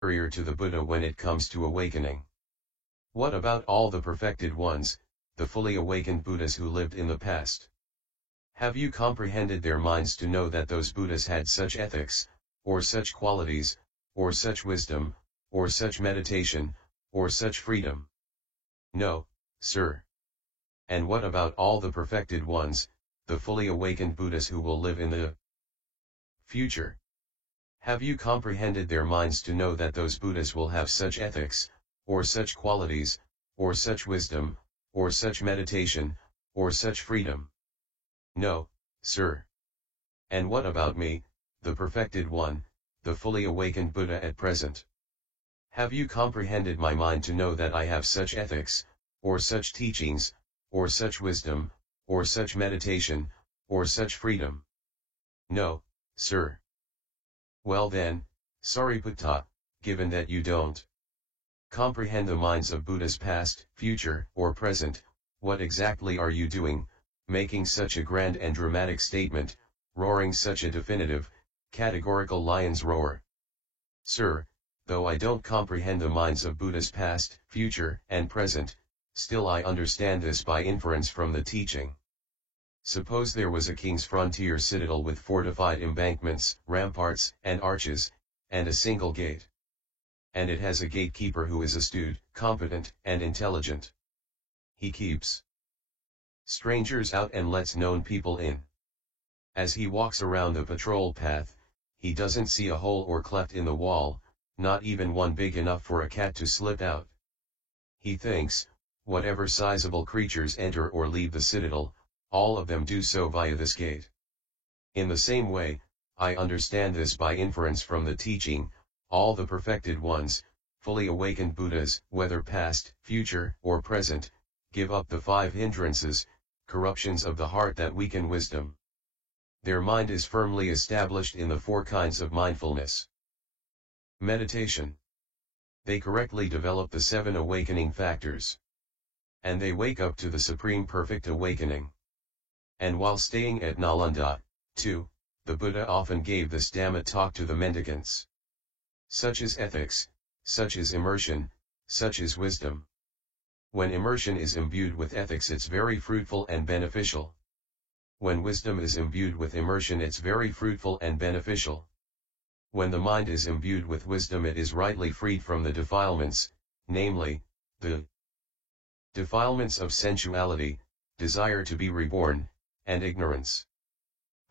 superior to the Buddha when it comes to awakening. What about all the perfected ones, the fully awakened Buddhas who lived in the past? Have you comprehended their minds to know that those Buddhas had such ethics, or such qualities, or such wisdom, or such meditation, or such freedom? No, sir. And what about all the perfected ones, the fully awakened Buddhas who will live in the future? Have you comprehended their minds to know that those Buddhas will have such ethics, or such qualities, or such wisdom, or such meditation, or such freedom? No, sir. And what about me, the perfected one, the fully awakened Buddha at present? Have you comprehended my mind to know that I have such ethics, or such teachings, or such wisdom, or such meditation, or such freedom? No, sir. Well then, Sariputta, given that you don't comprehend the minds of Buddhas past, future, or present, what exactly are you doing, making such a grand and dramatic statement, roaring such a definitive, categorical lion's roar? Sir, though I don't comprehend the minds of Buddhas past, future, and present, still I understand this by inference from the teaching. Suppose there was a king's frontier citadel with fortified embankments, ramparts, and arches, and a single gate. And it has a gatekeeper who is astute, competent, and intelligent. He keeps strangers out and lets known people in. As he walks around the patrol path, he doesn't see a hole or cleft in the wall, not even one big enough for a cat to slip out. He thinks, whatever sizable creatures enter or leave the citadel, all of them do so via this gate. In the same way, I understand this by inference from the teaching, all the perfected ones, fully awakened Buddhas, whether past, future, or present, give up the 5 hindrances, corruptions of the heart that weaken wisdom. Their mind is firmly established in the 4 kinds of mindfulness. Meditation. They correctly develop the 7 awakening factors. And they wake up to the supreme perfect awakening. And while staying at Nalanda, too, the Buddha often gave this Dhamma talk to the mendicants. Such is ethics, such is immersion, such is wisdom. When immersion is imbued with ethics, it's very fruitful and beneficial. When wisdom is imbued with immersion, it's very fruitful and beneficial. When the mind is imbued with wisdom, it is rightly freed from the defilements, namely, the defilements of sensuality, desire to be reborn, and ignorance.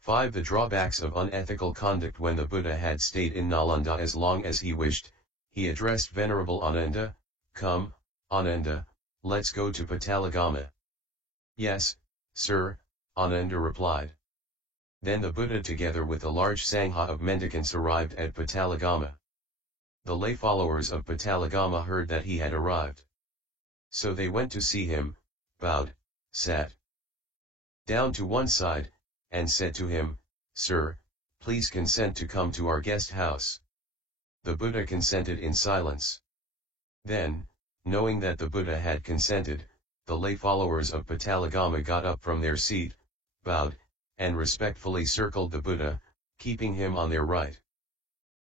5. The drawbacks of unethical conduct. When the Buddha had stayed in Nalanda as long as he wished, he addressed Venerable Ananda, "Come, Ananda, let's go to Patalagama." "Yes, sir," Ananda replied. Then the Buddha together with a large sangha of mendicants arrived at Patalagama. The lay followers of Patalagama heard that he had arrived. So they went to see him, bowed, sat down to one side, and said to him, "Sir, please consent to come to our guest house." The Buddha consented in silence. Then, knowing that the Buddha had consented, the lay followers of Patalagama got up from their seat, bowed, and respectfully circled the Buddha, keeping him on their right.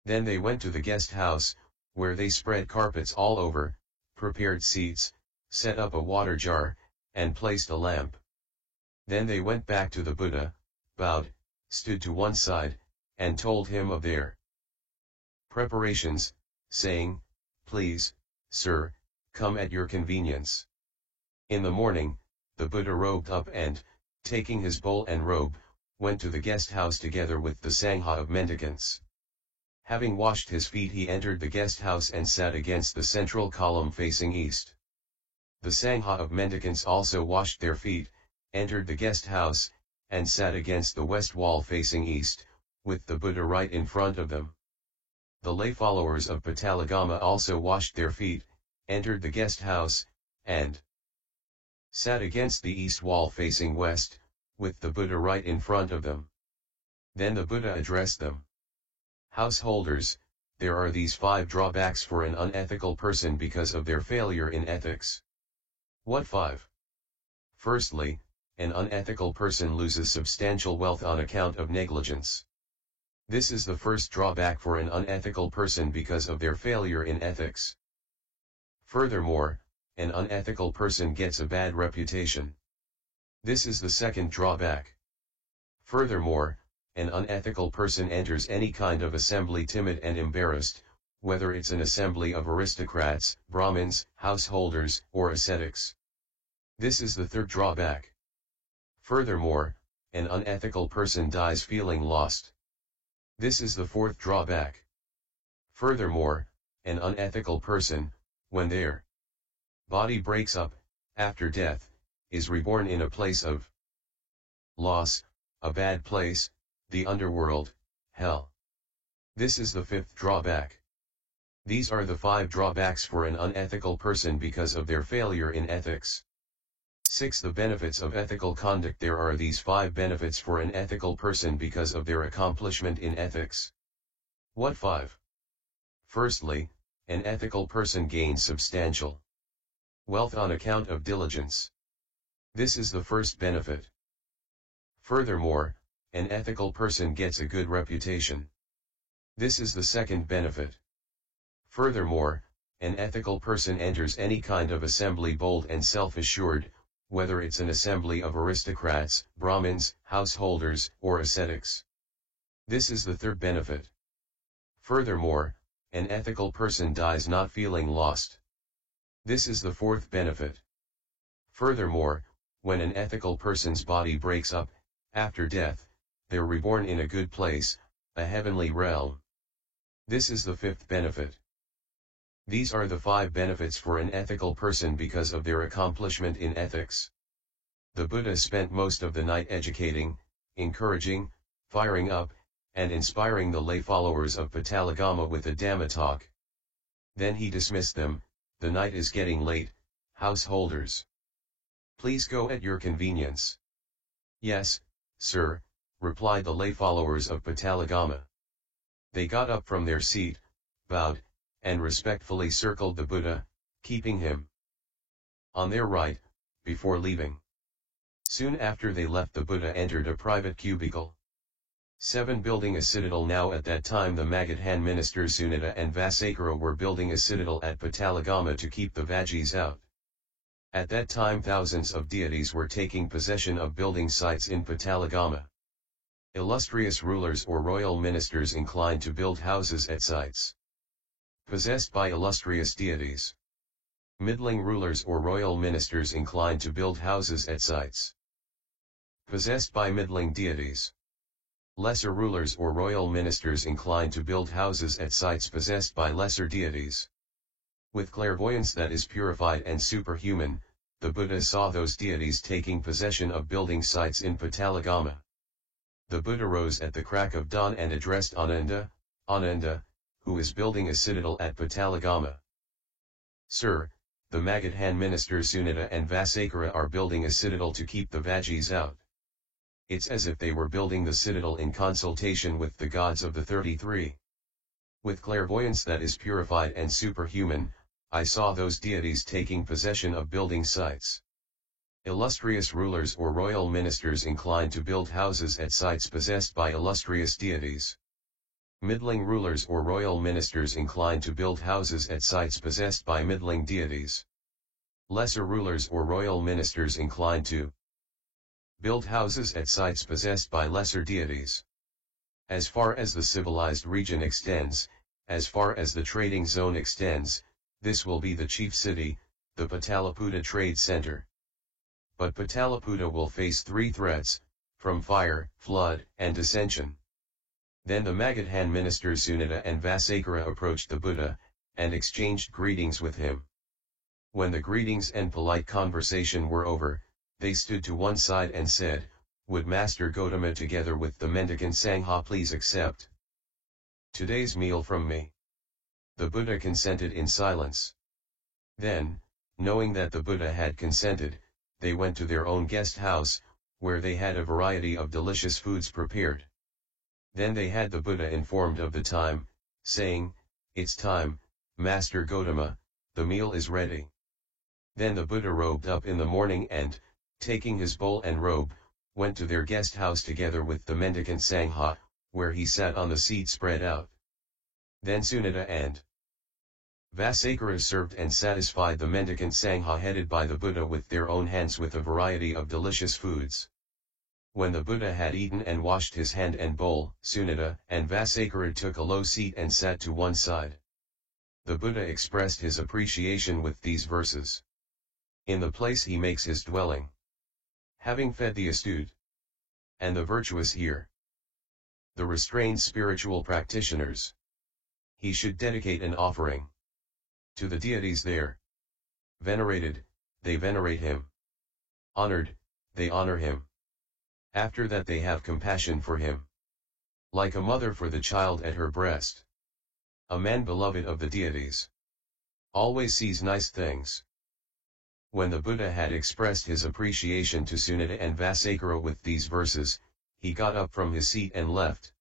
Then they went to the guest house, where they spread carpets all over, prepared seats, set up a water jar, and placed a lamp. Then they went back to the Buddha, bowed, stood to one side, and told him of their preparations, saying, "Please, sir, come at your convenience." In the morning, the Buddha robed up and, taking his bowl and robe, went to the guest house together with the sangha of mendicants. Having washed his feet, he entered the guest house and sat against the central column facing east. The sangha of mendicants also washed their feet, entered the guest house, and sat against the west wall facing east, with the Buddha right in front of them. The lay followers of Patalagama also washed their feet, entered the guest house, and sat against the east wall facing west, with the Buddha right in front of them. Then the Buddha addressed them. "Householders, there are these 5 drawbacks for an unethical person because of their failure in ethics." "What 5? Firstly, an unethical person loses substantial wealth on account of negligence. This is the first drawback for an unethical person because of their failure in ethics. Furthermore, an unethical person gets a bad reputation. This is the second drawback. Furthermore, an unethical person enters any kind of assembly timid and embarrassed, whether it's an assembly of aristocrats, Brahmins, householders, or ascetics. This is the third drawback. Furthermore, an unethical person dies feeling lost. This is the fourth drawback. Furthermore, an unethical person, when their body breaks up, after death, is reborn in a place of loss, a bad place, the underworld, hell. This is the fifth drawback. These are the 5 drawbacks for an unethical person because of their failure in ethics. 6. The benefits of ethical conduct. There are these 5 benefits for an ethical person because of their accomplishment in ethics. What 5? Firstly, an ethical person gains substantial wealth on account of diligence. This is the first benefit. Furthermore, an ethical person gets a good reputation. This is the second benefit. Furthermore, an ethical person enters any kind of assembly bold and self-assured, whether it's an assembly of aristocrats, Brahmins, householders, or ascetics. This is the third benefit. Furthermore, an ethical person dies not feeling lost. This is the fourth benefit. Furthermore, when an ethical person's body breaks up, after death, they're reborn in a good place, a heavenly realm. This is the fifth benefit. These are the 5 benefits for an ethical person because of their accomplishment in ethics. The Buddha spent most of the night educating, encouraging, firing up, and inspiring the lay followers of Patalagama with the Dhamma talk. Then he dismissed them. The night is getting late, householders. Please go at your convenience. Yes, sir, replied the lay followers of Patalagama. They got up from their seat, bowed, and respectfully circled the Buddha, keeping him on their right, before leaving. Soon after they left, the Buddha entered a private cubicle. 7. Building a citadel. Now at that time the Magadhan ministers Sunita and Vasakara were building a citadel at Patalagama to keep the Vajis out. At that time thousands of deities were taking possession of building sites in Patalagama. Illustrious rulers or royal ministers inclined to build houses at sites possessed by illustrious deities. Middling rulers or royal ministers inclined to build houses at sites possessed by middling deities. Lesser rulers or royal ministers inclined to build houses at sites possessed by lesser deities. With clairvoyance that is purified and superhuman, the Buddha saw those deities taking possession of building sites in Patalagama. The Buddha rose at the crack of dawn and addressed Ananda, Ananda, who is building a citadel at Patalagama. Sir, the Magadhan ministers Sunita and Vasakara are building a citadel to keep the Vajis out. It's as if they were building the citadel in consultation with the gods of the 33. With clairvoyance that is purified and superhuman, I saw those deities taking possession of building sites. Illustrious rulers or royal ministers inclined to build houses at sites possessed by illustrious deities. Middling rulers or royal ministers inclined to build houses at sites possessed by middling deities. Lesser rulers or royal ministers inclined to build houses at sites possessed by lesser deities. As far as the civilized region extends, as far as the trading zone extends, this will be the chief city, the Pataliputra Trade Center. But Pataliputra will face 3 threats, from fire, flood, and dissension. Then the Magadhan ministers Sunita and Vasakara approached the Buddha, and exchanged greetings with him. When the greetings and polite conversation were over, they stood to one side and said, "Would Master Gautama together with the mendicant Sangha please accept today's meal from me?" The Buddha consented in silence. Then, knowing that the Buddha had consented, they went to their own guest house, where they had a variety of delicious foods prepared. Then they had the Buddha informed of the time, saying, "It's time, Master Gautama, the meal is ready." Then the Buddha robed up in the morning and, taking his bowl and robe, went to their guest house together with the mendicant Sangha, where he sat on the seat spread out. Then Sunita and Vasakara served and satisfied the mendicant Sangha headed by the Buddha with their own hands with a variety of delicious foods. When the Buddha had eaten and washed his hand and bowl, Sunita and Vasakara took a low seat and sat to one side. The Buddha expressed his appreciation with these verses. In the place he makes his dwelling, having fed the astute and the virtuous here, the restrained spiritual practitioners, he should dedicate an offering to the deities there. Venerated, they venerate him. Honored, they honor him. After that they have compassion for him, like a mother for the child at her breast. A man beloved of the deities always sees nice things. When the Buddha had expressed his appreciation to Sunita and Vasakara with these verses, he got up from his seat and left.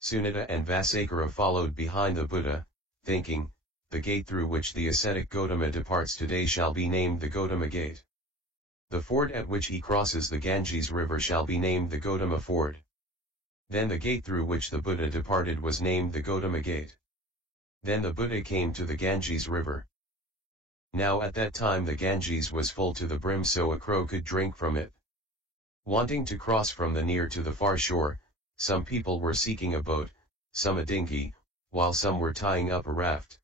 Sunita and Vasakara followed behind the Buddha, thinking, the gate through which the ascetic Gotama departs today shall be named the Gotama Gate. The ford at which he crosses the Ganges river shall be named the Gotama Ford. Then the gate through which the Buddha departed was named the Gotama Gate. Then the Buddha came to the Ganges river. Now at that time the Ganges was full to the brim so a crow could drink from it. Wanting to cross from the near to the far shore, some people were seeking a boat, some a dinghy, while some were tying up a raft.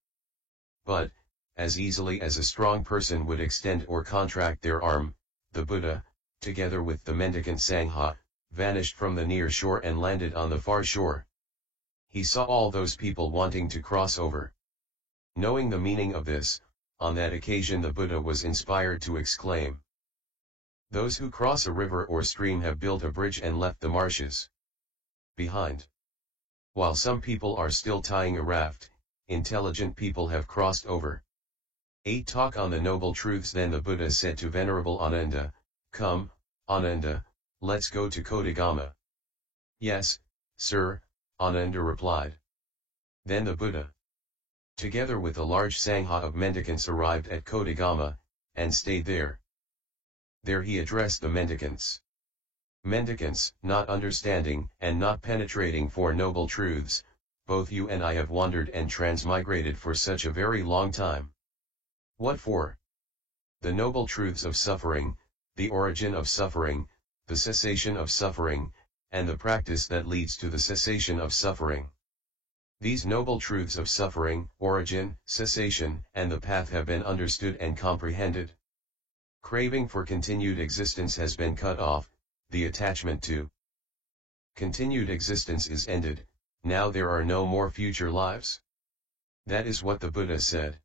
But, as easily as a strong person would extend or contract their arm, the Buddha, together with the mendicant Sangha, vanished from the near shore and landed on the far shore. He saw all those people wanting to cross over. Knowing the meaning of this, on that occasion the Buddha was inspired to exclaim, "Those who cross a river or stream have built a bridge and left the marshes behind. While some people are still tying a raft, intelligent people have crossed over." 8. Talk on the Noble Truths. Then the Buddha said to Venerable Ananda, "Come, Ananda, let's go to Kodagama." "Yes, sir," Ananda replied. Then the Buddha, together with a large Sangha of mendicants, arrived at Kodagama, and stayed there. There he addressed the mendicants. "Mendicants, not understanding and not penetrating for noble truths, both you and I have wandered and transmigrated for such a very long time. What for? The noble truths of suffering, the origin of suffering, the cessation of suffering, and the practice that leads to the cessation of suffering. These noble truths of suffering, origin, cessation, and the path have been understood and comprehended. Craving for continued existence has been cut off, the attachment to continued existence is ended, now there are no more future lives." That is what the Buddha said.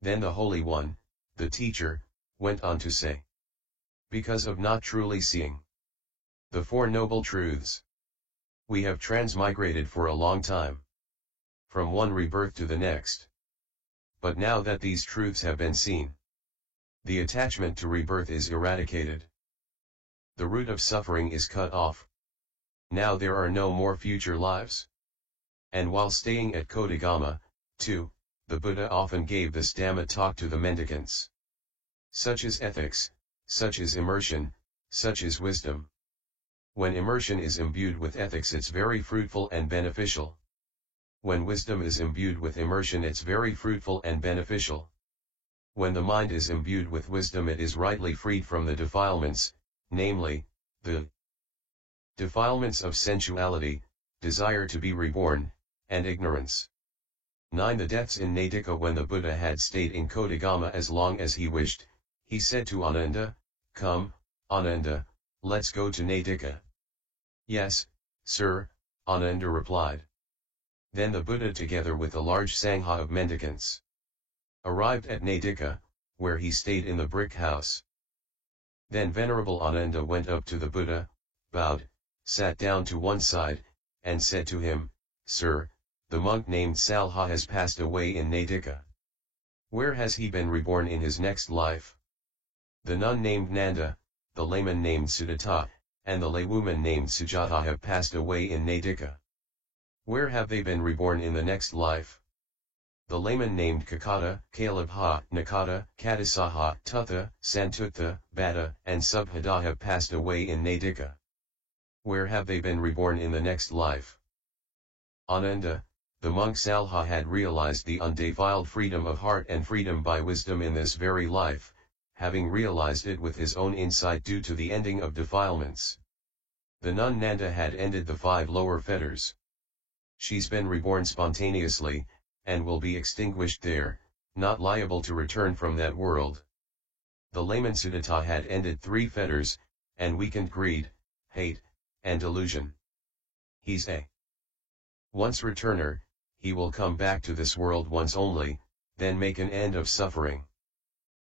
Then the Holy One, the teacher, went on to say, "Because of not truly seeing the Four Noble Truths, we have transmigrated for a long time, from one rebirth to the next. But now that these truths have been seen, the attachment to rebirth is eradicated. The root of suffering is cut off. Now there are no more future lives." And while staying at Kodagama, too, the Buddha often gave this Dhamma talk to the mendicants. Such is ethics, such is immersion, such is wisdom. When immersion is imbued with ethics, it's very fruitful and beneficial. When wisdom is imbued with immersion, it's very fruitful and beneficial. When the mind is imbued with wisdom, it is rightly freed from the defilements, namely, the defilements of sensuality, desire to be reborn, and ignorance. 9. The deaths in Natika. When the Buddha had stayed in Kodagama as long as he wished, he said to Ananda, "Come, Ananda, let's go to Natika." "Yes, sir," Ananda replied. Then the Buddha, together with a large Sangha of mendicants, arrived at Natika, where he stayed in the brick house. Then Venerable Ananda went up to the Buddha, bowed, sat down to one side, and said to him, "Sir, the monk named Salha has passed away in Natika. Where has he been reborn in his next life? The nun named Nanda, the layman named Sudatta, and the laywoman named Sujata have passed away in Natika. Where have they been reborn in the next life? The layman named Kakata, Kalabha, Nakata, Katasaha, Tutha, Santutha, Bhatta, and Subhada have passed away in Natika. Where have they been reborn in the next life? Ananda, the monk Salha had realized the undefiled freedom of heart and freedom by wisdom in this very life, having realized it with his own insight due to the ending of defilements. The nun Nanda had ended the 5 lower fetters. She's been reborn spontaneously, and will be extinguished there, not liable to return from that world. The layman Sudatta had ended 3 fetters, and weakened greed, hate, and delusion. He's a once returner. He will come back to this world once only, then make an end of suffering.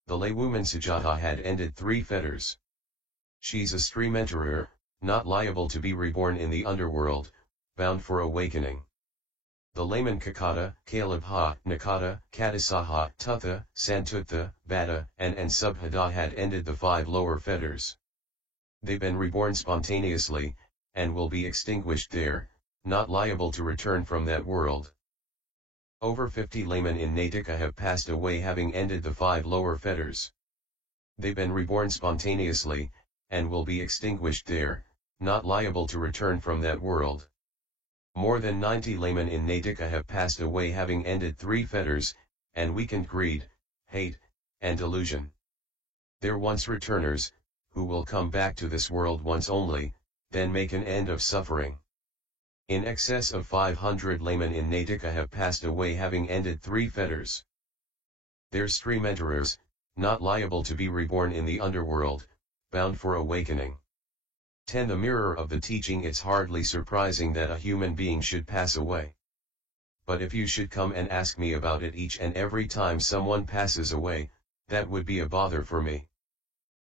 The laywoman Sujata had ended 3 fetters. She's a stream enterer, not liable to be reborn in the underworld, bound for awakening. The layman Kakata, Kalabha, Nakata, Katasaha, Tutha, Santutha, Bada, and Subhada had ended the 5 lower fetters. They've been reborn spontaneously, and will be extinguished there, not liable to return from that world. Over 50 laymen in Natika have passed away having ended the 5 lower fetters. They've been reborn spontaneously, and will be extinguished there, not liable to return from that world. More than 90 laymen in Natika have passed away having ended 3 fetters, and weakened greed, hate, and delusion. They're once returners, who will come back to this world once only, then make an end of suffering. In excess of 500 laymen in Natika have passed away having ended 3 fetters. They're stream enterers, not liable to be reborn in the underworld, bound for awakening. 10. The mirror of the teaching. It's hardly surprising that a human being should pass away. But if you should come and ask me about it each and every time someone passes away, that would be a bother for me.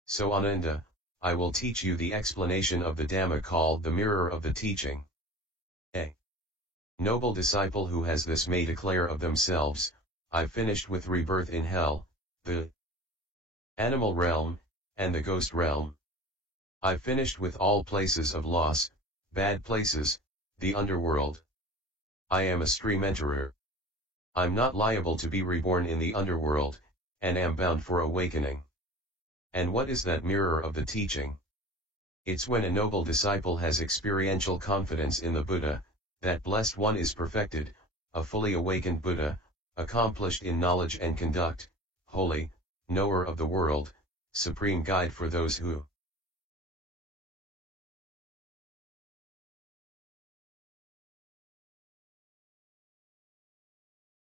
So Ananda, I will teach you the explanation of the Dhamma called the mirror of the teaching. A noble disciple who has this may declare of themselves, I've finished with rebirth in hell, the animal realm, and the ghost realm. I've finished with all places of loss, bad places, the underworld. I am a stream enterer. I'm not liable to be reborn in the underworld, and am bound for awakening. And what is that mirror of the teaching? It's when a noble disciple has experiential confidence in the Buddha, that blessed one is perfected, a fully awakened Buddha, accomplished in knowledge and conduct, holy, knower of the world, supreme guide for those who